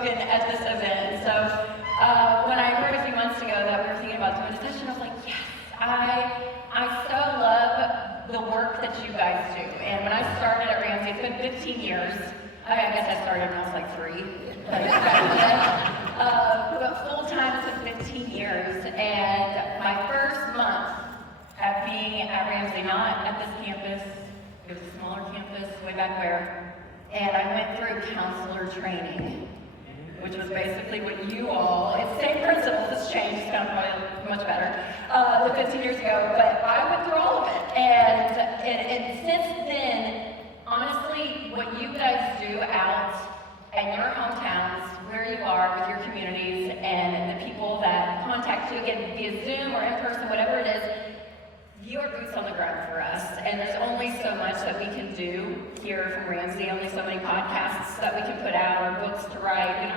spoken at this event. So when I heard a few months ago that we were thinking about doing a session, I was like, yes, I so love the work that you guys do. And when I started at Ramsey, it's been 15 years. I guess I started when I was like 3. But full time, it's been 15 years. And my first month at being at Ramsey, not at this campus, it was a smaller campus way back where, and I went through counselor training, which was basically what you all, it's the same principles, it's changed, it's kind of probably much better than 15 years ago, but I went through all of it. And since then, honestly, what you guys do out in your hometowns, where you are with your communities, and the people that contact you, again, via Zoom or in person, whatever it is, you are boots on the ground for us, and there's only so much that we can do here from Ramsey, only so many podcasts that we can put out, or books to write,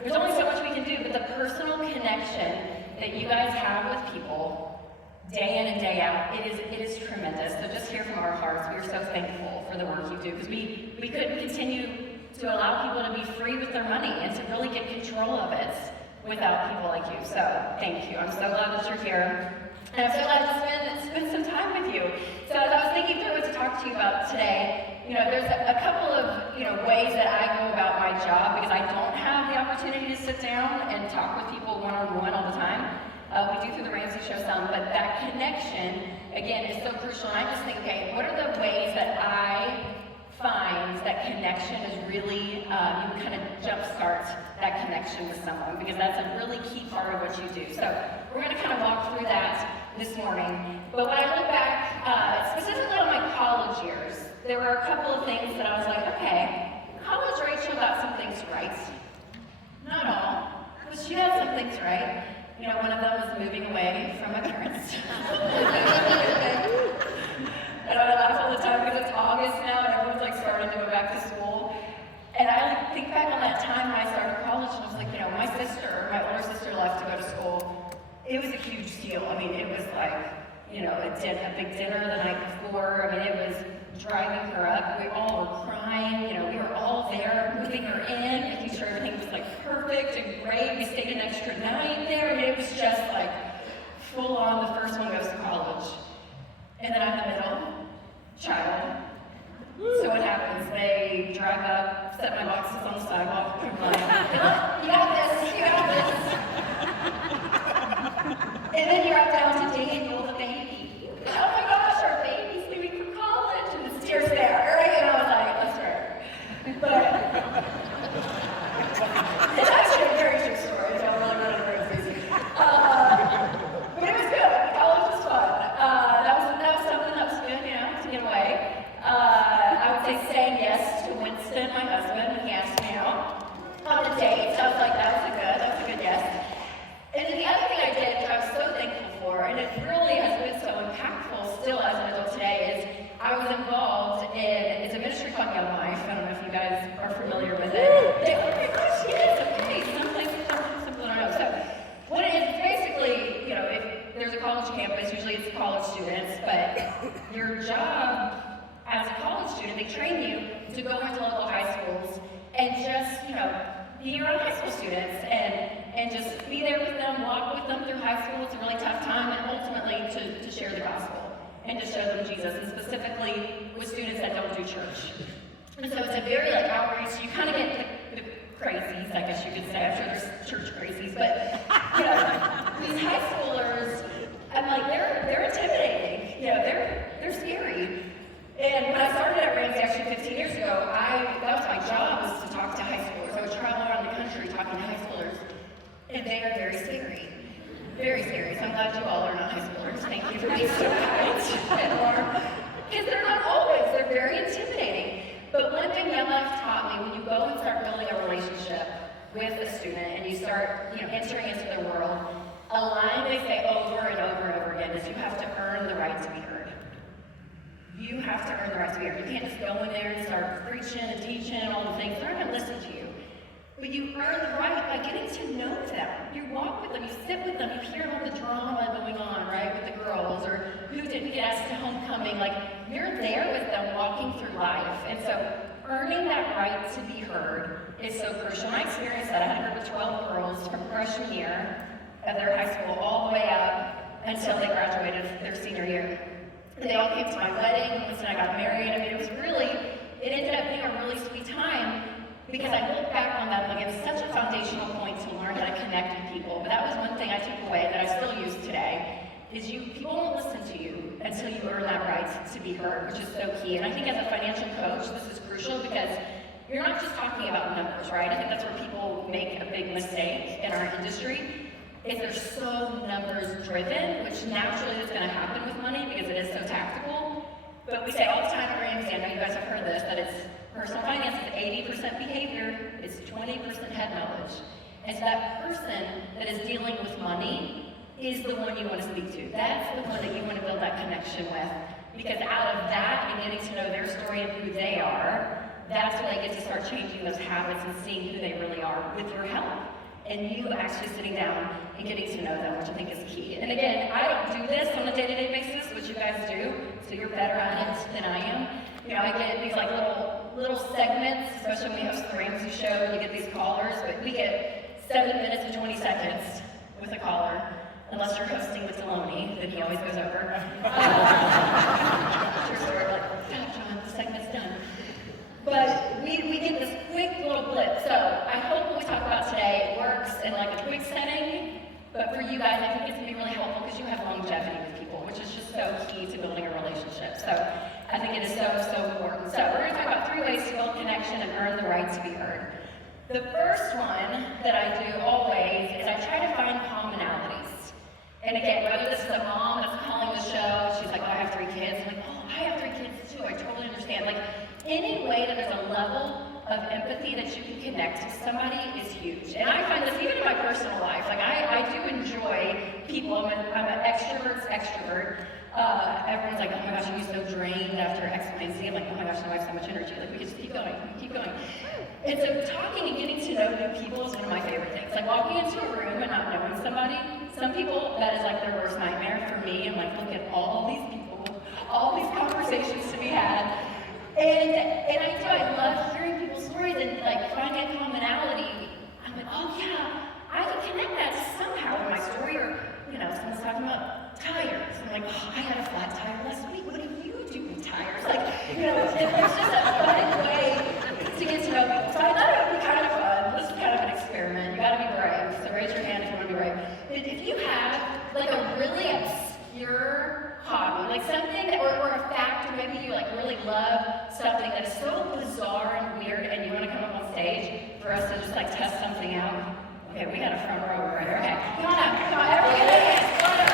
There's only so much we can do, but the personal connection that you guys have with people, day in and day out, it is tremendous. So just hear from our hearts, we are so thankful for the work you do, because we couldn't continue to allow people to be free with their money and to really get control of it without people like you. So thank you. I'm so glad that you're here. And I'm so glad to spend some time with you. So as I was thinking through what to talk to you about today, there's a couple of ways that I go about my job, because I don't have the opportunity to sit down and talk with people one-on-one all the time. We do through the Ramsey Show some, but that connection, again, is so crucial. And I just think, okay, what are the ways that I find that connection is really, you kind of jumpstart that connection with someone, because that's a really key part of what you do. So we're going to kind of walk through that this morning. But when I look back, specifically on my college years, there were a couple of things that I was like, okay, college Rachel got some things right. Not all, but she got some things right. One of them was moving away from my parents. And I laugh all the time because it's August now and everyone's like starting to go back to school. And I think back on that time when I started college and I was like, my older sister left to go to school. It was a huge deal. I mean, it was like, a big dinner the night before. I mean, it was driving her up. We all were crying. We were all there, moving her in, making sure everything was like perfect and great. We stayed an extra night there. I mean, it was just like full on. The first one goes to college. And then I'm the middle child. So what happens? They drive up, set my boxes on the sidewalk, and I'm like, you got this, you got this. And then you're up down to Daniel, the baby. Oh my gosh, our baby's leaving for college, and the tears there, right? And I was like, that's right. But it's actually a very true story, so I'm really running crazy. But it was good. College was fun. That was something that was good, to get away. I would say saying yes to Winston, my husband, when he asked me out on a date. So I was like, that was a good yes. And then the other thing I did, which I'm so thankful for, and it really has been so impactful still as an adult today, is I was involved in, it's a ministry called Young Life. I don't know if you guys are familiar with it. Oh my gosh, yes, okay. Some places don't know. So what it is, it's basically, if there's a college campus, usually it's college students, but your job as a college student, they train you to go into local high schools and just, be your own high school students and just be there with them, walk with them through high school. It's a really tough time, and ultimately to share the gospel and to show them Jesus, and specifically with students that don't do church. And so it's a very outreach. You kind of get the crazies, I guess you could say. I'm sure there's church crazies, but these high schoolers, I'm like, they're intimidating. They're scary. And when I started at Ramsey actually 15 years ago, that was my job, was to talk to high schoolers. I would travel around the country talking to high schoolers, and they are very scary. Very scary. So I'm glad you all are not high schoolers. Thank you for being so kind and warm. Because they're not always. They're very intimidating. But one thing Young Life taught me, when you go and start building a relationship with a student and you start entering into their world, a line they say over and over and over again is you have to earn the right to be heard. You have to earn the right to be heard. You can't just go in there and start preaching and teaching and all the things. They're not going to listen to you. But you earn the right by getting to know them. You walk with them, you sit with them, you hear all the drama going on, right, with the girls, or who didn't get asked to homecoming. Like, you're there with them walking through life. And so earning that right to be heard is so crucial. And I experienced that. I had a group of 12 girls from freshman year of their high school all the way up until they graduated their senior year. And they all came to my wedding, and I got married. I mean, it ended up being a really sweet time because I look back on that, like, it was such a foundational point to learn how to connect with people. But that was one thing I took away that I still use today, is people won't listen to you until you earn that right to be heard, which is so key. And I think as a financial coach, this is crucial because you're not just talking about numbers, right? I think that's where people make a big mistake in our industry, is they're so numbers driven, which naturally is going to happen with money because it is so tactical. But we say all the time at Ramsey, I know you guys have heard this, that it's personal finance is 80% behavior, it's 20% head knowledge. And so that person that is dealing with money is the one you want to speak to. That's the one that you want to build that connection with. Because out of that and getting to know their story and who they are, that's when they get to start changing those habits and seeing who they really are with your help. And you actually sitting down and getting to know them, which I think is key. And again, I don't do this on a day-to-day basis, which you guys do, so you're better at it than I am. You know, I get these like little segments, especially when we host the Ramsey show, and you get these callers, but we get 7 minutes and 20 seconds with a caller, unless you're hosting with Deloney, then he always goes over. True story, like, God, John, the segment's done. But we get this quick little blip. So I hope what we talk about today works in like a quick setting, but for you guys, I think it's gonna be really helpful because you have longevity with people, which is just so key to building a relationship. So I think it is so important. So we're gonna talk about 3 ways to build connection and earn the right to be heard. The first one that I do always is I try to find commonalities. And again, whether this is a mom that's calling the show, she's like, oh, I have 3 kids. I'm like, oh, I have 3 kids too. I totally understand. Like, any way that there's a level of empathy that you can connect with somebody is huge. And I find this even in my personal life. Like, I do enjoy people. I'm an extrovert's extrovert. Everyone's like, oh my gosh, you so drained after X, Y, and Z. I'm like, oh my gosh, now I have so much energy. Like, we can just keep going, keep going. And so talking and getting to know new people is one of my favorite things. Like walking into a room and not knowing somebody. Some people, that is like their worst nightmare. For me, I'm like, look at all these people, all these conversations to be had. And I love hearing people's stories and like finding commonality. I'm like, oh yeah, I can connect that somehow in my story. Or, you know, someone's talking about tires. I'm like, oh, I had a flat tire last week. What do you do with tires? Like, you know, there's just a fun way to get to know people. So I thought it would be kind of fun. This is kind of an experiment. You gotta be brave. So raise your hand if you want to be brave. But if you have like a really obscure hobby, like something that, or a fact, or maybe you like really love something that is so bizarre and weird and you want to come up on stage for us to just like test something out. Okay, we got a front row over here. Okay, come on, everybody, come on up.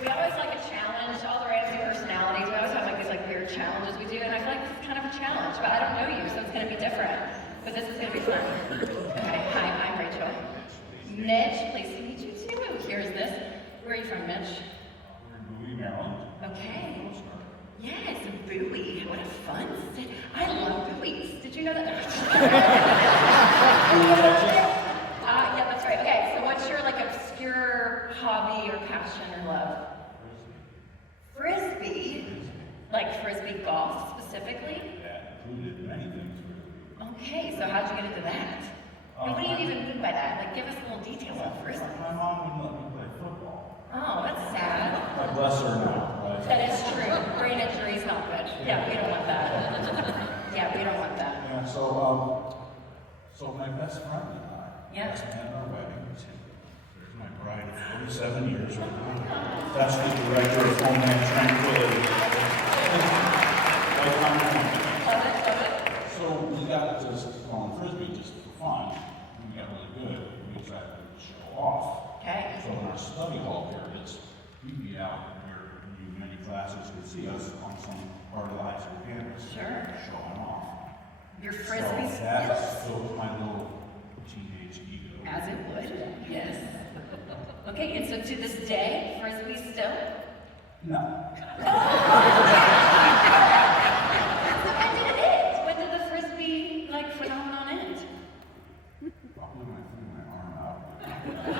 We always like a challenge, all the Ramsey personalities, we always have like these like weird challenges we do, and I feel like this is kind of a challenge, but I don't know you, so it's going to be different. But this is going to be fun. Okay, hi, I'm Rachel. Mitch, pleased to meet you too. Here's this. Where are you from, Mitch? We're in Bowie, Maryland. Okay. Yes, Bowie. What a fun city. I love Bowie. Did you know that? Yeah, that's right. Okay, so what's your like obscure hobby or passion or love? Frisbee. Like frisbee golf specifically? That included many things. Okay, so how'd you get into that? And what do you even mean by that? Like, give us a little details on frisbee. My mom wouldn't let me play football. Oh, that's sad. God bless her now, right? That is true. Brain injury is not good. Yeah, we don't want that. Yeah, we don't want that. Yeah, so my best friend and I, Yeah. at our wedding, there's my bride of 47 years right now. That's the director of Homeland Tranquility. Love it. So we got to just playing frisbee just for fun. We got really good. We decided to show off. Okay. So in our study hall periods, we'd be out where many classes could see us on some part of the high school campus. Sure. Showing off. Your frisbee So that filled my little teenage ego. As it would, yes. Okay, and so to this day, frisbee still? No. So when did it end? When did the frisbee phenomenon end? Probably when I threw my arm out. Oh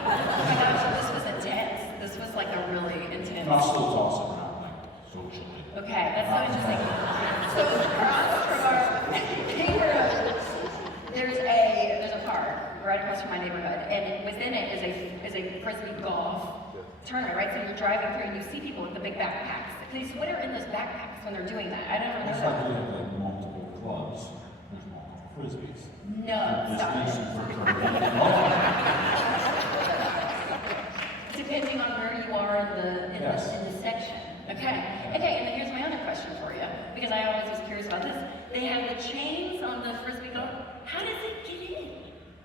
my gosh, this was intense. This was like a really intense I'll still toss it around, like, socially. Okay, that's so interesting. So across from our neighborhood, there's a park right across from my neighborhood, and within it is a frisbee golf tournament, right? So you're driving through and you see people with the big backpacks. Please, what are in those backpacks when they're doing that? I don't know. It's like we have like multiple clubs. There's multiple frisbees. No, stop it. Depending on where you are in the section. Okay, and then here's my other question for you, because I always was curious about this. They have the chains on the frisbee golf. How does it get in?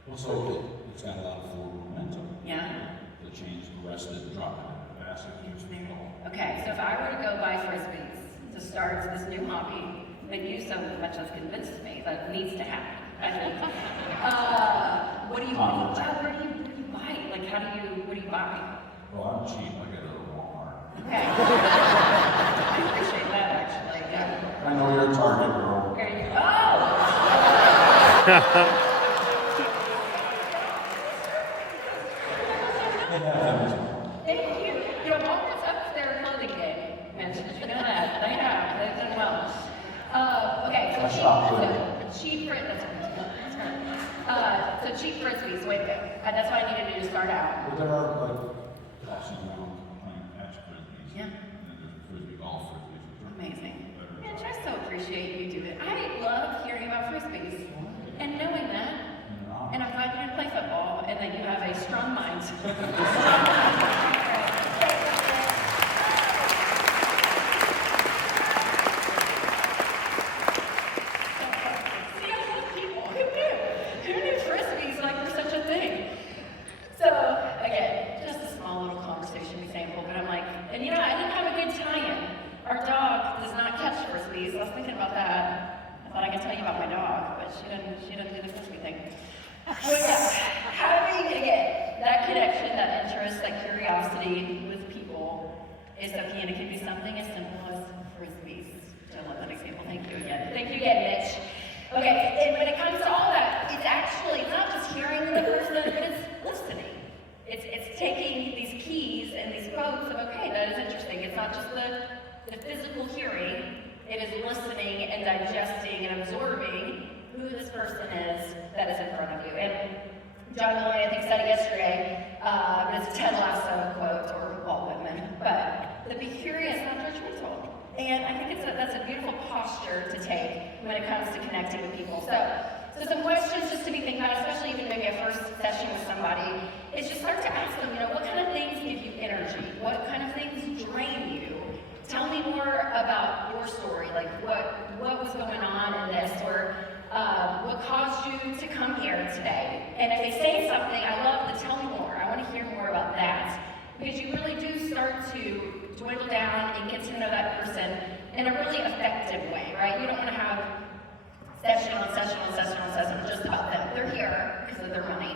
Well, so it's got a lot of forward momentum. Yeah. The chains, the rest is dropping in the basket, keeps me going. Okay, so if I were to go buy frisbees to start this new hobby, then you so much as convinced me that it needs to happen. I think. What do you buy? Like, what do you buy? Well, I'm cheap. I get it at Walmart. Okay. I appreciate that, actually. Yeah. I know you're a Target girl. There you go. Thank you. You know, Walmart's up to their clothing game. Did you know that? They have. They've done well. Okay, so cheap frisbees. Wait a minute. That's what I needed to do to start out. But there are like tossing around playing catch frisbees. Yeah. And then there's frisbee golf frisbees. Amazing. Man, I so appreciate you do it. I love hearing about frisbees and knowing that. And I'm glad you didn't play football and that you have a strong mind. See, I love people. Who knew? Who knew frisbees like were such a thing? So, again, just a small little conversation example, but I'm like, and you know, I didn't have a good tie-in. Our dog does not catch frisbees. I was thinking about that. I thought I could tell you about my dog, but she doesn't do the frisbee thing. But yeah, having, again, that connection, that interest, that curiosity with people is so key, and it can be something as simple as frisbees. I love that example. Thank you again. Thank you again, Mitch. Okay, and when it comes to all that, it's not just hearing the person, but it's listening. It's taking these keys and these quotes of, okay, that is interesting. It's not just the physical hearing, it is listening and digesting and absorbing who this person is that is in front of you. And John Maloney, I think, said it yesterday, but it's a Ted Lasso quote, or Walt Whitman, but the be curious, not judgmental. And I think that's a beautiful posture to take when it comes to connecting with people. So some questions just to be thinking about, especially even maybe a first session with somebody, is just start to ask them, you know, what kind of things give you energy? What kind of things drain you? Tell me more about your story, like what was going on in this, or what caused you to come here today. And if they say something, I love to tell me more. I want to hear more about that. Because you really do start to dwindle down and get to know that person in a really effective way, right? You don't want to have session on session on session on session just about them. They're here because of their money.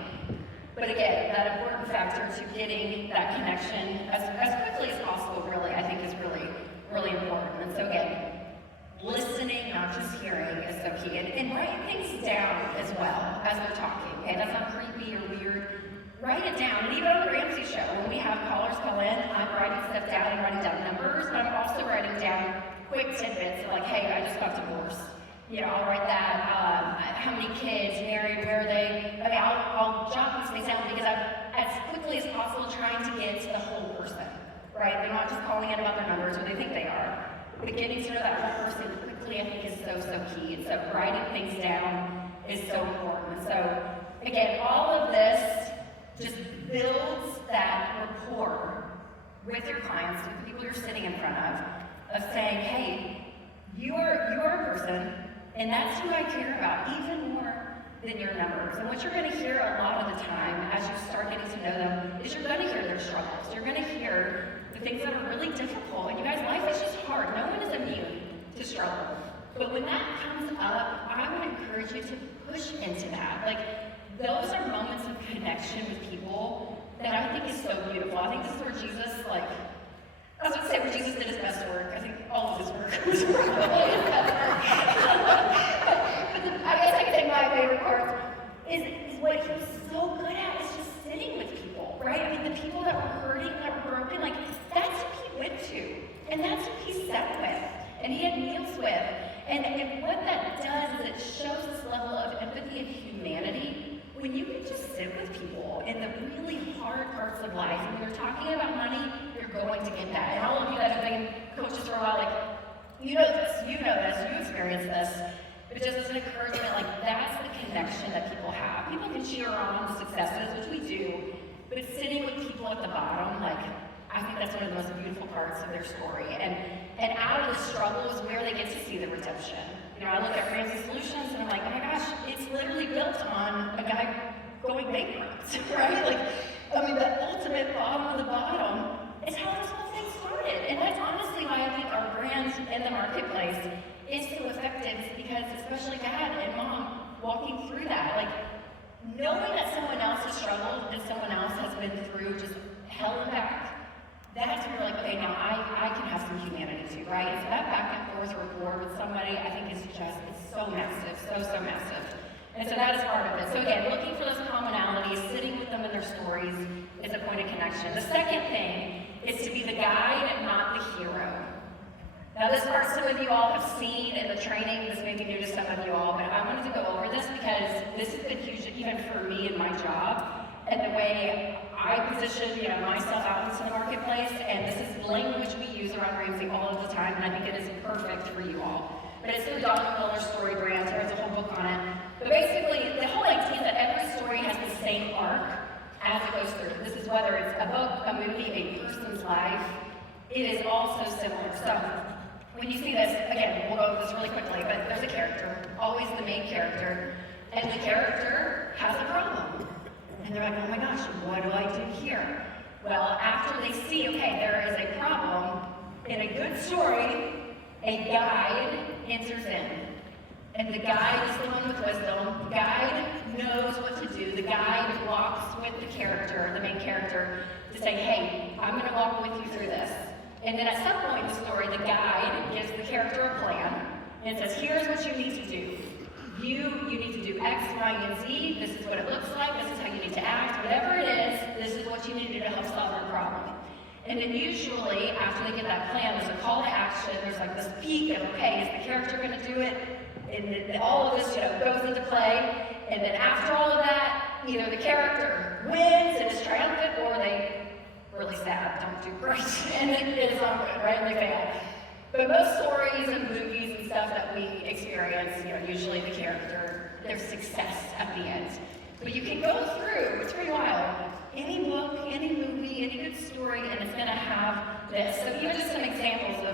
But again, that important factor to getting that connection as quickly as possible, really, I think is really, really important. And so again, listening, not just hearing, is so key. And writing things down as well as we're talking. Okay, that's not creepy or weird. Write it down. And even on the Ramsey show, when we have callers call in, I'm writing stuff down and writing down numbers, but I'm also writing down quick tidbits like, hey, I just got divorced. You know, I'll write that. How many kids, married, where are they? I mean, I'll jot these things down because I'm, as quickly as possible, trying to get to the whole person, right? They're not just calling in about their numbers, or they think they are. But getting to know that whole person quickly, I think, is so key. And so writing things down is so important. So, again, all of this just builds that rapport with your clients, with the people you're sitting in front of saying, hey, you're a person, and that's who I care about, even more than your numbers. And what you're going to hear a lot of the time as you start getting to know them is you're going to hear their struggles. You're going to hear the things that are really difficult. And you guys, life is just hard. No one is immune to struggle. But when that comes up, I would encourage you to push into that. Like, those are moments of connection with people that I think is so beautiful. I think this is where Jesus, like, I was going to say where Jesus did his best work. I think all of his work was really his best work. But I guess I could say my favorite part is what he was so good at is just sitting with people, right? I mean, the people that were hurting, that were broken, like, that's who he went to. sat with, and he had meals with. And what that does is it shows this level of empathy and humanity when you can just sit with people in the really hard parts of life. When you're talking about money, you're going to get that. And all of you that have been coaches for a while, like, you know this, you experience this. But just as an encouragement, like, that's the connection that people have. People can cheer on the successes, which we do, but sitting with people at the bottom, like, I think that's one of the most beautiful parts of their story. And out of the struggle is where they get to see the redemption. You know, I look at Ramsey Solutions and I'm like, oh my gosh, it's literally built on a guy going bankrupt, right? Like, I mean, the ultimate bottom of the bottom is how this whole thing started. And that's honestly why I think our brand in the marketplace is so effective, because especially dad and mom walking through that, like, knowing that someone else has struggled and someone else has been through just hell and back, that's where, like, okay, now I can have some humanity too, right? And so that back and forth rapport with somebody, I think is just, it's so massive, so massive. And so that is part of it. So again, looking for those commonalities, sitting with them in their stories is a point of connection. The second thing is to be the guide, not the hero. Now this part some of you all have seen in the training, this may be new to some of you all, but I wanted to go over this because this has been huge even for me in my job. And the way I position, myself out into the marketplace, and this is language we use around Ramsey all of the time, and I think it is perfect for you all. But it's through Donald Miller's story brand. There's a whole book on it. But basically, the whole idea is that every story has the same arc as it goes through. This is whether it's a book, a movie, a person's life. It is all so similar. So when you see this, again, we'll go over this really quickly, but there's a character, always the main character, and the character has a problem. And they're like, oh my gosh, what do I do here? Well, after they see, okay, there is a problem, in a good story, a guide enters in. And the guide is the one with wisdom. The guide knows what to do. The guide walks with the character, the main character, to say, hey, I'm going to walk with you through this. And then at some point in the story, the guide gives the character a plan and says, here's what you need to do. You need to do X, Y, and Z. This is what it looks like. This is how you need to act. Whatever it is, this is what you need to do to help solve your problem. And then usually, after they get that plan, there's a call to action. There's like this peak of, okay, is the character going to do it? And then all of this, goes into play. And then after all of that, either the character wins and is triumphant, or they really sad, don't do great, and it is not good, right? And they fail. But most stories and movies and stuff that we experience, usually the character, there's success at the end. But you can go through, it's pretty wild, any book, any movie, any good story, and it's going to have this. So here are just some examples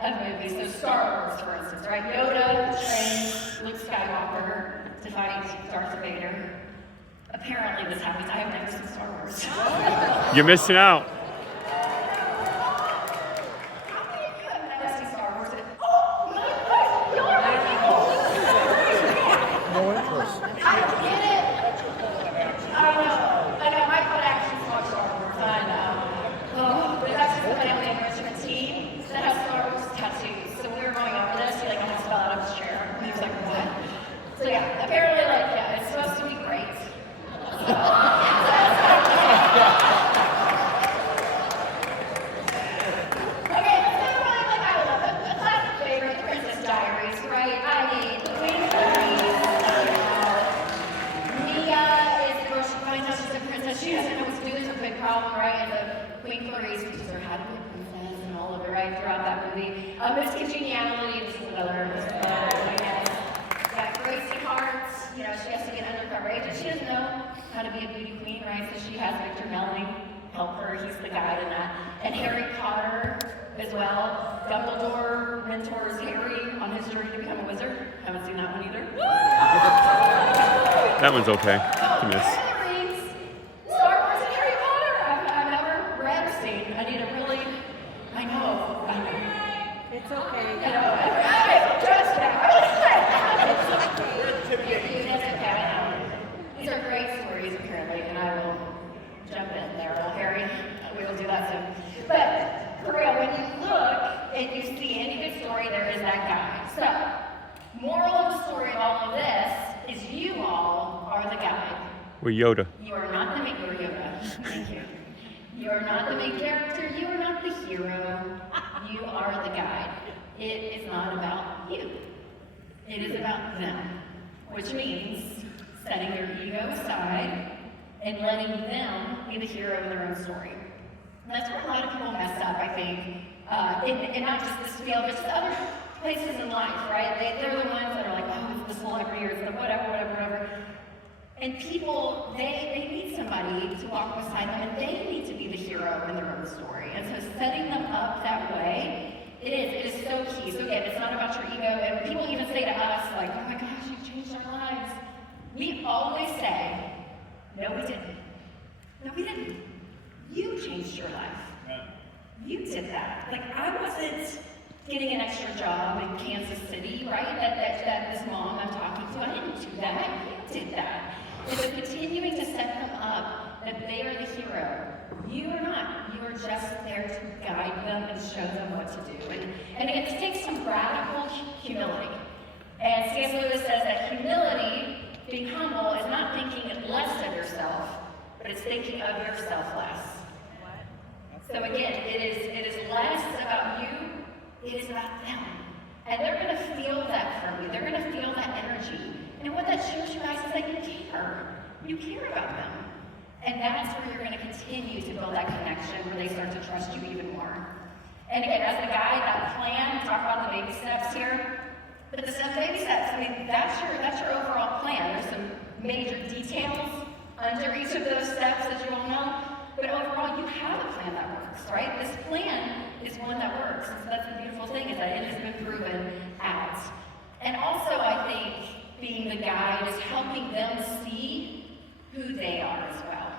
of movies. So Star Wars, for instance, right? Yoda trains Luke Skywalker to fight Darth Vader. Apparently this happens. I have never seen Star Wars. You're missing out. That one's okay to miss. Star Wars and Harry Potter. I've never read or seen. I need a really, I know. It's okay. These are great stories, apparently, and I will jump in there, well, Harry. We will do that soon. But for real, when you look and you see any good story, there is that guy. So, moral of the story of all of this is you all are the guide. We're Yoda. You are not the main, you're Yoda. Thank you. You are not the main character, you are not the hero. You are the guide. It is not about you. It is about them, which means setting your ego aside and letting them be the hero in their own story. And that's where a lot of people mess up, I think, in not just this field, but just other places in life, right? They're the ones that are like, oh, it's the celebrity or it's the whatever. And people, they need somebody to walk beside them, and they need to be the hero in their own story. And so setting them up that way, it is so key. So again, it's not about your ego. And when people even say to us, like, oh my gosh, you've changed our lives, we always say, no, we didn't. No, we didn't. You changed your life. You did that. Like, I wasn't getting an extra job in Kansas City, right? That this mom I'm talking to, I didn't do that. You did that. And so continuing to set them up that they are the hero. You are not. You are just there to guide them and show them what to do. And again, this takes some radical humility. And C.S. Lewis says that humility, being humble, is not thinking less of yourself, but it's thinking of yourself less. So again, it is less about you, it is about them. And they're going to feel that from you. They're going to feel that energy. And what that shows you guys is that you care. You care about them. And that's where you're going to continue to build that connection where they start to trust you even more. And again, as the guide, that plan, we talk about the baby steps here. But the baby steps, I mean, that's your overall plan. There's some major details under each of those steps, as you all know. But overall, you have a plan that works, right? This plan is one that works. And so that's the beautiful thing, is that it has been proven out. And also, I think, being the guide is helping them see who they are as well.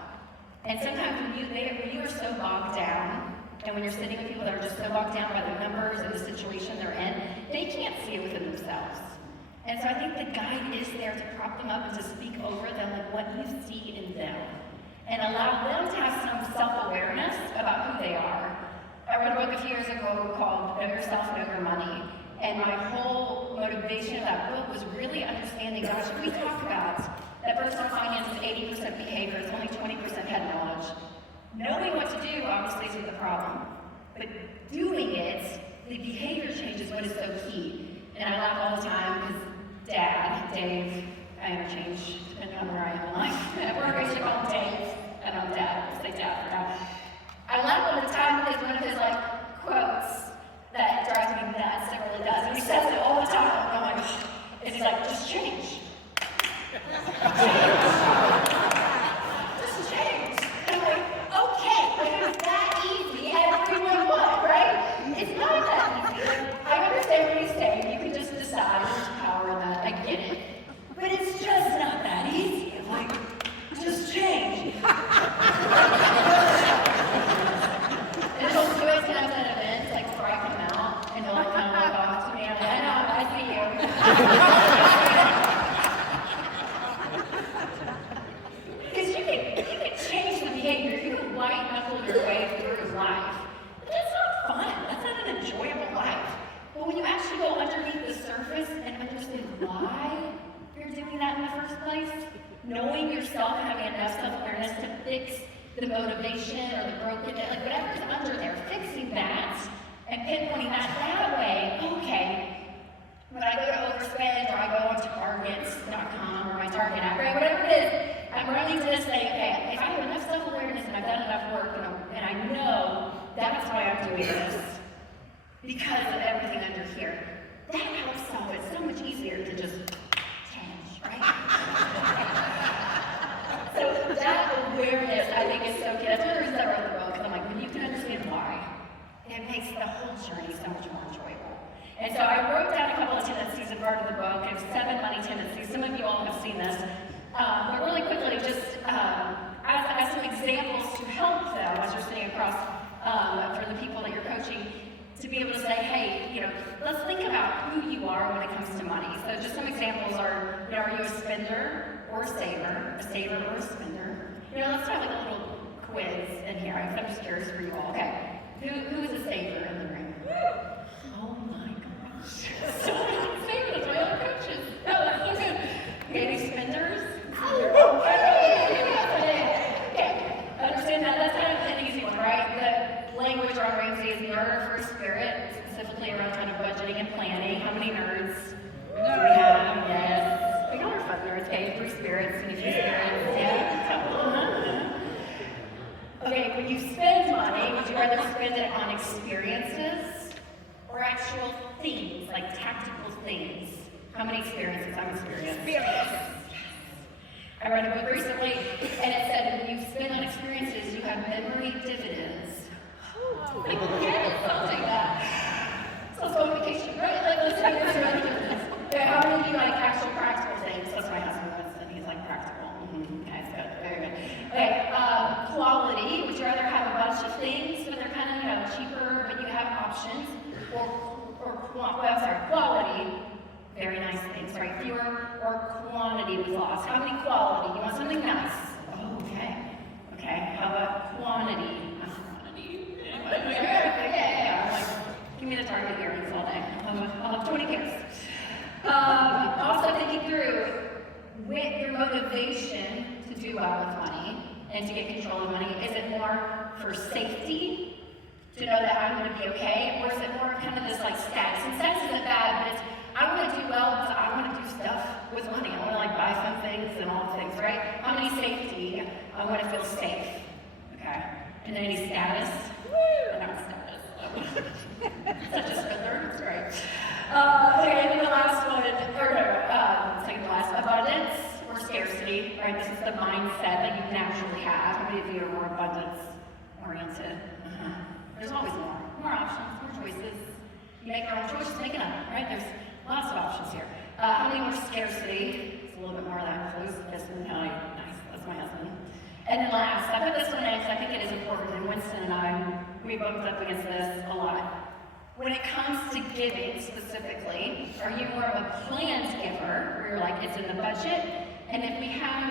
And sometimes when you are so bogged down, and when you're sitting with people that are just so bogged down by the numbers and the situation they're in, they can't see it within themselves. And so I think the guide is there to prop them up and to speak over them like what you see in them. And allow them to have some self-awareness about who they are. I wrote a book a few years ago called Know Yourself, Know Your Money. And my whole motivation of that book was really understanding, gosh, we talk about that personal finance is 80% behavior, it's only 20% head knowledge. Knowing what to do obviously isn't the problem. But doing it, the behavior change is what is so key. And I laugh all the time because Dad, Dave, I interchange depending on where I am in life. At work I used to call him Dave, and I'm Dad, I say Dad for now. I laugh all the time because one of his quotes that drives me nuts, it really does. And he says it all the time. I'm like, and he's like, just change. Just change. And I'm like, okay, if it's that easy, everyone would, right? It's not that easy. I understand what he's saying. You can just decide there's power in that. I get it. But it's just not that easy. I'm like, just change. And he'll do it sometimes at events, like before I come out, and he'll kind of look off to me. I'm like, I know, I see you. Because you can change the behavior. You can white knuckle your way through life. But that's not fun. That's not an enjoyable life. But when you actually go underneath the surface and understand why you're doing that in the first place, knowing yourself and having enough self-awareness to fix the motivation or the brokenness, like whatever's under there, fixing that and pinpointing that way, okay, when I go to overspend or I go onto Targets.com or my Target app, right, whatever it is, I'm running to this thing, okay, if I have enough self-awareness and I've done enough work and I know that's why I'm doing this, because of everything under here, that helps solve it so much easier to just change, right? So that awareness, I think, is so key. That's one of the reasons I wrote the book, because I'm like, when you can understand why, it makes the whole journey so much more enjoyable. And so I wrote down a couple of tendencies as part of the book. It was 7 money tendencies. Some of you all have seen this. But really quickly, just as some examples to help them as you're sitting across for the people that you're coaching, to be able to say, hey, let's think about who you are when it comes to money. So just some examples are, are you a spender or a saver or a spender? Let's have like a little quiz in here. I'm just curious for you all. Okay, who is a saver in the room? Oh my gosh. So many savers, my other coaches. No, that's so good. Okay, any spenders? Okay, understand that. That's kind of an easy one, right? The language on Ramsey is in order for free spirit, specifically around kind of budgeting and planning. How many nerds do we have? Yes. We got our fun nerds, okay? Free spirits, and free spirits. Yeah. Okay, when you spend money, would you rather spend it on experiences or actual things, like tactical things? How many experiences? I'm experienced. I read a book recently, and it said when you spend on experiences, you have memory dividends. Yes, I'll take that. So let's go on vacation, right? Like, let's take this memory dividends. Okay, how many of you like actual practical things? That's my husband, Winston. He's like practical. Okay, that's good. Very good. Okay, quality. Would you rather have a bunch of things, but they're kind of, cheaper, but you have options? Quality. Very nice things, right? Fewer or quantity was lost. How many quality? You want something nice? Oh, okay. Okay. How about quantity? Quantity. Yeah. I'm like, give me the Target earrings all day. I'll have 20 pairs. Also thinking through with your motivation to do well with money and to get control of money. Is it more for safety? To know that I'm going to be okay? Or is it more kind of this like status? And status isn't bad, but it's I want to do well because I want to do stuff with money. I want to like buy some things and all things, right? How many safety? I want to feel safe. Okay. And then any status? Woo! Not status. Such a spender. It's great. Okay, and then the last one, second to last, abundance or scarcity, right? This is the mindset that you naturally have. How many of you are more abundance oriented? There's always more options, more choices. You make your own choices, make it up, right? There's lots of options here. How many more scarcity? It's a little bit more of that close. Nice, that's my husband. And then last, I put this one in because I think it is important, and Winston and I, we bumped up against this a lot. When it comes to giving specifically, are you more of a planned giver, where you're like, it's in the budget, and if we have,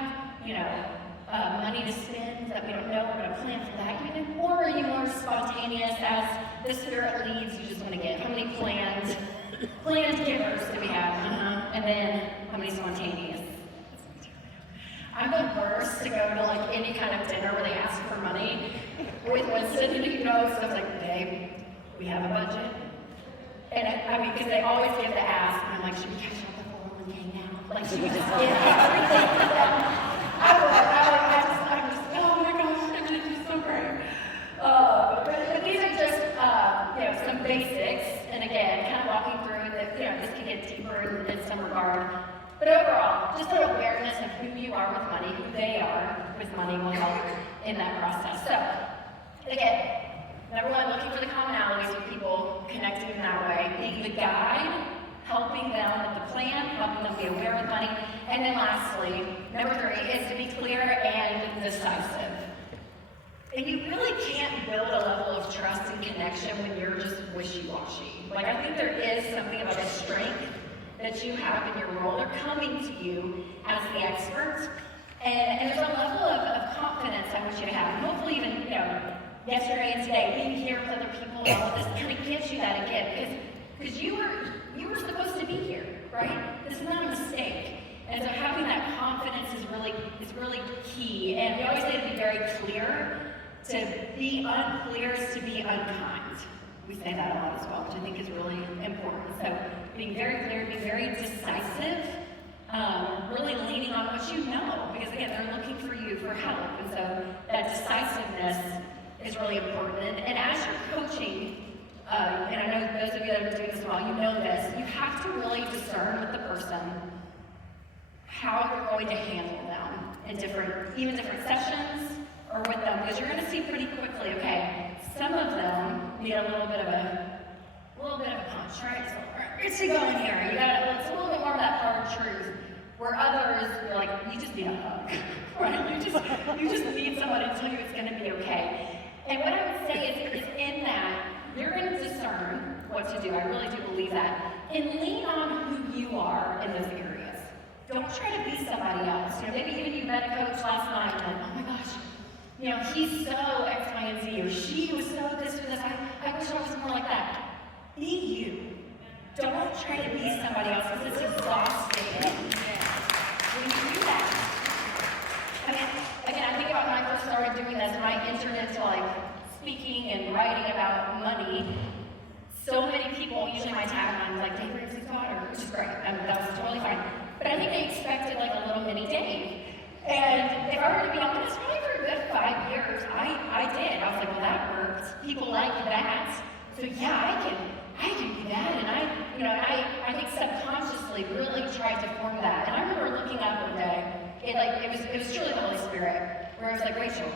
money to spend that we don't know, we're going to plan for that even? Or are you more spontaneous as the Spirit leads, you just want to get? How many planned givers do we have? And then how many spontaneous? I'm the worst to go to like any kind of dinner where they ask for money with Winston, so I was like, babe, we have a budget. And because they always give the ask, and I'm like, should we catch up the 401k now? Like, should we just give everything to them? I'm just, oh my gosh, I'm going to do so great. But these are just, some basics. And again, kind of walking through that, this can get deeper in some regard. But overall, just an awareness of who you are with money, who they are with money will help in that process. So, again, number one, looking for the commonalities with people, connecting in that way, being the guide, helping them with the plan, helping them be aware of money. And then lastly, number three is to be clear and decisive. And you really can't build a level of trust and connection when you're just wishy-washy. Like, I think there is something about the strength that you have in your role. They're coming to you as the experts. And there's a level of confidence I want you to have. And hopefully even, yesterday and today, being here with other people and all of this kind of gives you that again. Because you were supposed to be here, right? This is not a mistake. And so having that confidence is really key. And we always say to be very clear. To be unclear is to be unkind. We say that a lot as well, which I think is really important. So being very clear, being very decisive, really leaning on what you know. Because again, they're looking for you for help. And so that decisiveness is really important. And as you're coaching, and I know those of you that are doing this well, you know this, you have to really discern with the person how you're going to handle them in even different sessions or with them, because you're going to see pretty quickly, okay, some of them need a little bit of a punch, right? So, where's he going here? It's a little bit more of that hard truth. Where others, you're like, you just need a hug, right? You just need somebody to tell you it's going to be okay. And what I would say is in that, you're going to discern what to do. I really do believe that. And lean on who you are in those areas. Don't try to be somebody else. Maybe even you met a coach last night and like, oh my gosh, he's so X, Y, and Z, or she was so this or this. I wish I was more like that. Be you. Don't try to be somebody else because it's exhausting. When you do that, again, I think about when I first started doing this, when I entered into speaking and writing about money, so many people, usually my tagline is like, Dave Ramsey's daughter, which is great, and that was totally fine. But I think they expected like a little mini Dave. And if I were to be honest, probably for a good 5 years, I did. I was like, well, that worked. People like that. So yeah, I can do that. And I think subconsciously really tried to form that. And I remember looking up one day, it was truly the Holy Spirit, where I was like, Rachel,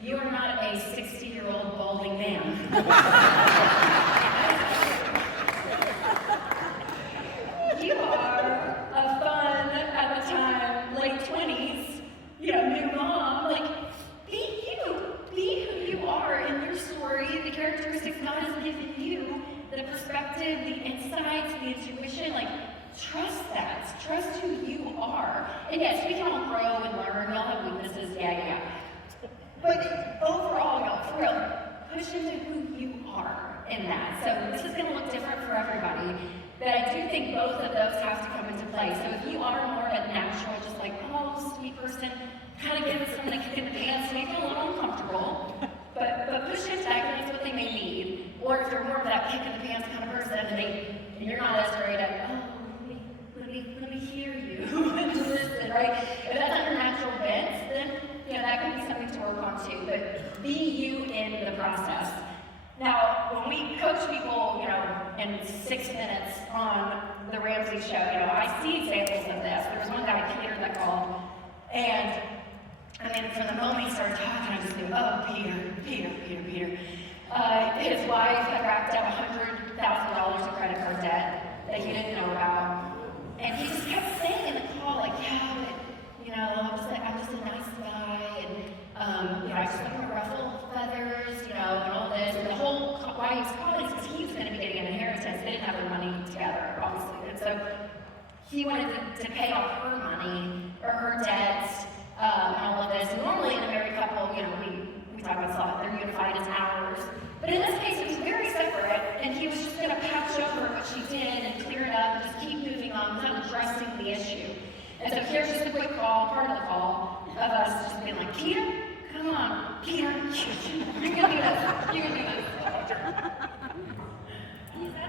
you are not a 60-year-old balding man. You are a fun, at the time, late 20s, new mom. Like, be you. Be who you are in your story, the characteristics God has given you, the perspective, the insights, the intuition. Like, trust that. Trust who you are. And yes, we can all grow and learn. We all have weaknesses. Yeah. But overall, y'all, for real, push into who you are in that. So this is going to look different for everybody. But I do think both of those have to come into play. So if you are more of a natural, just like, oh, sweet person, kind of give someone a kick in the pants, make them a little uncomfortable, but push into that, because that's what they may need. Or if you're more of that kick in the pants kind of person, and you're not as great at, oh, let me hear you, and listen, right? If that's not your natural bent, then that can be something to work on too. But be you in the process. Now, when we coach people, in 6 minutes on the Ramsey show, I see examples of this. There was one guy, Peter, that called, and from the moment he started talking, I just knew, oh, Peter. His wife had racked up $100,000 in credit card debt that he didn't know about, and he just kept saying in the call, like, yeah, but, I'm just a nice guy, and I just like to ruffle feathers, and all this. And the whole why he was calling is because he was going to be getting an inheritance. They didn't have their money together, obviously, and so he wanted to pay off her money or her debts, and all of this. And normally in a married couple, we talk about this a lot. They're unified as ours, but in this case, it was very separate, and he was just going to patch over what she did and clear it up and just keep moving on without addressing the issue. And so here's just a quick call, part of the call, of us just being like, Peter, come on, Peter, you're gonna do this, you're gonna do this.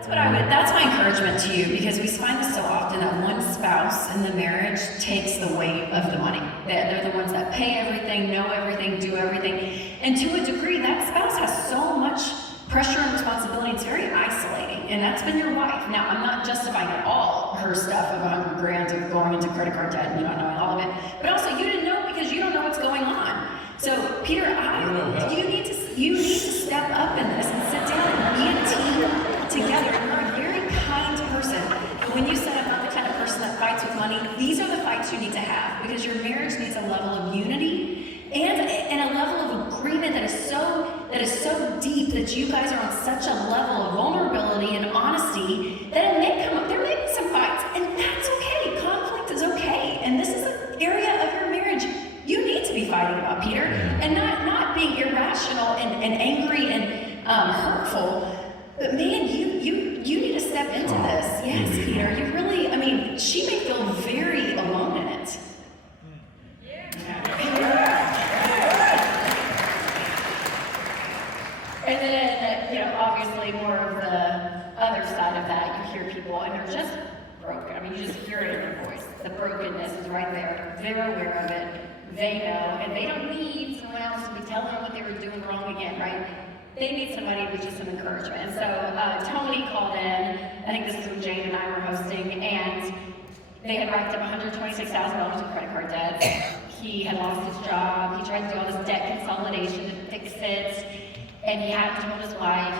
That's my encouragement to you, because we find this so often that one spouse in the marriage takes the weight of the money. They're the ones that pay everything, know everything, do everything. And to a degree, that spouse has so much pressure and responsibility, it's very isolating, and that's been your wife. Now, I'm not justifying at all her stuff of $100,000 of going into credit card debt and not knowing all of it, but also you didn't know because you don't know what's going on. So, Peter, you need to step up in this and sit down and be a team together. You're a very kind person. But when you said I'm not the kind of person that fights with money, these are the fights you need to have, because your marriage needs a level of unity and a level of agreement that is so deep that you guys are on such a level of vulnerability and honesty that it may come up. There may be some fights, and that's okay. Conflict is okay. And this is an area of your marriage you need to be fighting about, Peter, and not being irrational and angry and hurtful. But man, you need to step into this. Yes, Peter. You really, she may feel very alone in it. And then, obviously more of the other side of that, you hear people and they're just broken. You just hear it in their voice. The brokenness is right there. They're aware of it. They know, and they don't need someone else to be telling them what they were doing wrong again, right? They need somebody with just some encouragement. And so Tony called in. I think this is when Jane and I were hosting, and they had racked up $126,000 in credit card debt. He had lost his job. He tried to do all this debt consolidation to fix it. And he hadn't told his wife.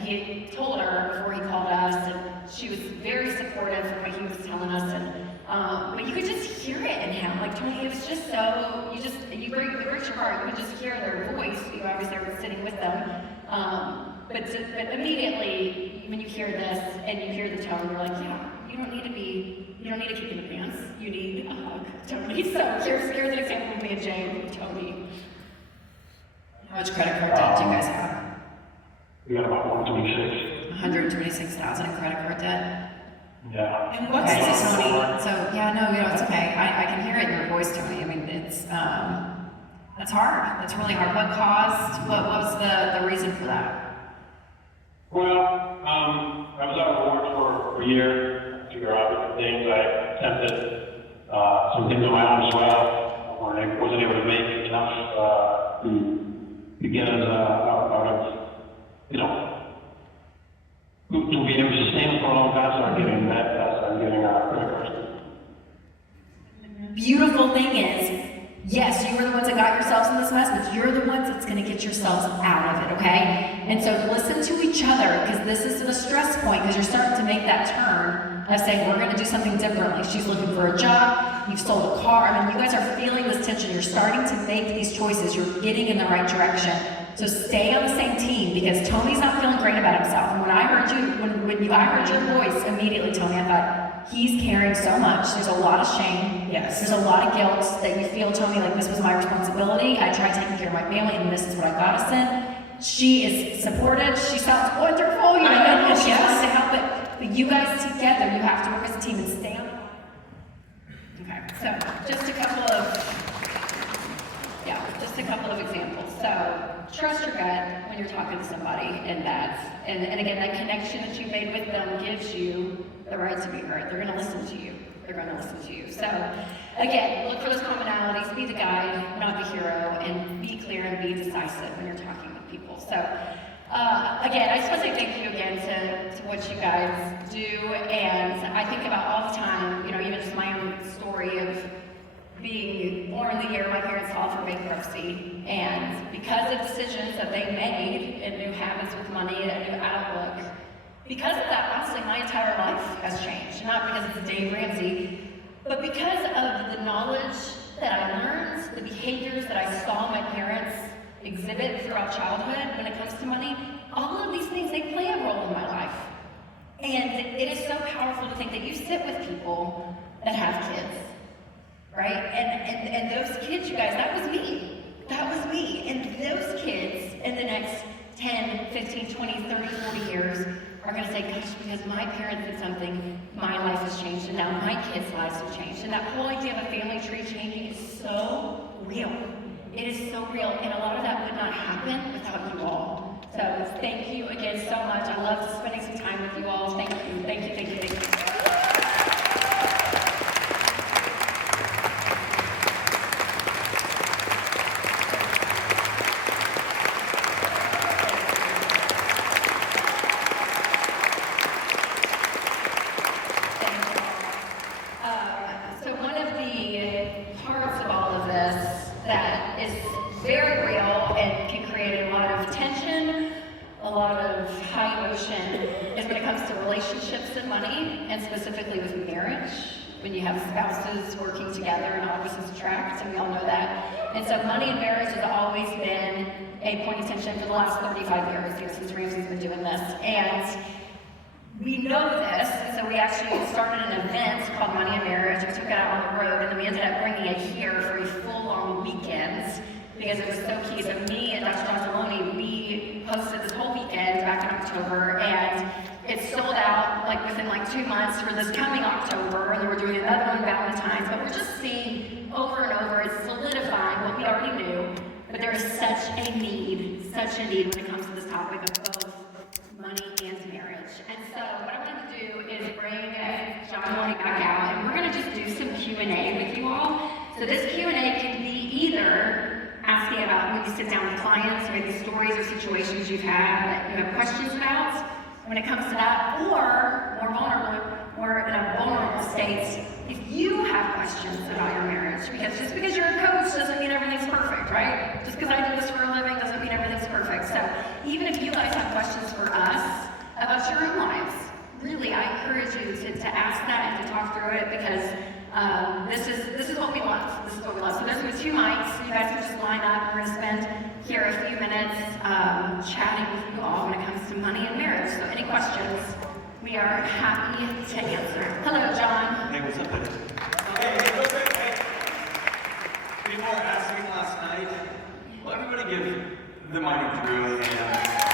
He told her before he called us, and she was very supportive of what he was telling us. But you could just hear it in him. Like, Tony, it was just so, it breaks your heart. You could just hear their voice. You obviously are sitting with them. But immediately, when you hear this and you hear the tone, you're like, yeah, you don't need to kick in the pants. You need a hug, Tony. So here's an example of me and Jane with Tony. How much credit card debt do you guys have? We got about 126. 126,000 in credit card debt. Yeah. And what's Okay, this? so Tony, it's okay. I can hear it in your voice, Tony. It's that's hard. That's really hard. What was the reason for that? Well, I was out of work for a year, figure out different things. I attempted some things on my own as well. I wasn't able to make enough to get us out of, you know, to be able to sustain for a long time. Started getting that, started getting credit cards. Beautiful thing is, yes, you were the ones that got yourselves in this mess, but you're the ones that's going to get yourselves out of it, okay? And so listen to each other, because this isn't a stress point, because you're starting to make that turn of saying, we're going to do something differently. She's looking for a job, you've sold a car. I mean, you guys are feeling this tension. You're starting to make these choices. You're getting in the right direction. So stay on the same team, because Tony's not feeling great about himself. And when I heard I heard your voice immediately, Tony, I thought, he's carrying so much. There's a lot of shame. Yes. There's a lot of guilt that you feel, Tony, like this was my responsibility. I tried taking care of my family, and this is what I got us in. She is supported. She sounds wonderful, you know, and she wants to help it. But you guys together, you have to work as a team and stay on. Okay, so just a couple of examples. So trust your gut when you're talking to somebody, and again, that connection that you made with them gives you the right to be heard. They're going to listen to you. They're going to listen to you. So again, look for those commonalities. Be the guide, not the hero, and be clear and be decisive when you're talking with people. So again, I just want to say thank you again to what you guys do. And I think about all the time, you know, even just my own story of being born the year my parents filed for bankruptcy, and because of decisions that they made and new habits with money and a new outlook, because of that, honestly, my entire life has changed. Not because it's Dave Ramsey, but because of the knowledge that I learned, the behaviors that I saw my parents exhibit throughout childhood when it comes to money. All of these things, they play a role in my life. And it is so powerful to think that you sit with people that have kids. Right? And those kids, you guys, that was me. That was me. And those kids in the next 10, 15, 20, 30, 40 years are going to say, gosh, because my parents did something, my life has changed, and now my kids' lives have changed. And that whole idea of a family tree changing is so real. It is so real. And a lot of that would not happen without you all. So thank you again so much. I love spending some time with you all. Thank you, thank you, thank you, thank you. When you have spouses working together and opposites attract, and we all know that. And so money and marriage has always been a point of tension for the last 35 years since Ramsey's been doing this. And we know this, and so we actually started an event called Money and Marriage. We took it out on the road, and then we ended up bringing it here for a full-on weekend because it was so key. So me and Dr. John, we hosted this whole weekend back in October, and it sold out like within like 2 months for this coming October, and then we're doing another one Valentine's. But we're just seeing over and over, it's solidifying what we already knew, but there is such a need when it comes to this topic of both money and marriage. And so what I'm going to do is bring John back out, and we're going to just do some Q&A with you all. So this Q&A can be either asking about when you sit down with clients, maybe stories or situations you've had that you have questions about. When it comes to that, or more in a vulnerable state, if you have questions about your marriage, because just because you're a coach doesn't mean everything's perfect, right? Just because I do this for a living doesn't mean everything's perfect. So even if you guys have questions for us about your own lives, really, I encourage you to ask that and to talk through it, because this is what we love. This is what we love. So there's going to be 2 mics. You guys can just line up. We're going to spend here a few minutes chatting with you all when it comes to money and marriage. So any questions, we are happy to answer. Hello, John. Hey, what's up, buddy? Hey. People were asking last night, will everybody give the mic to Drew a hand?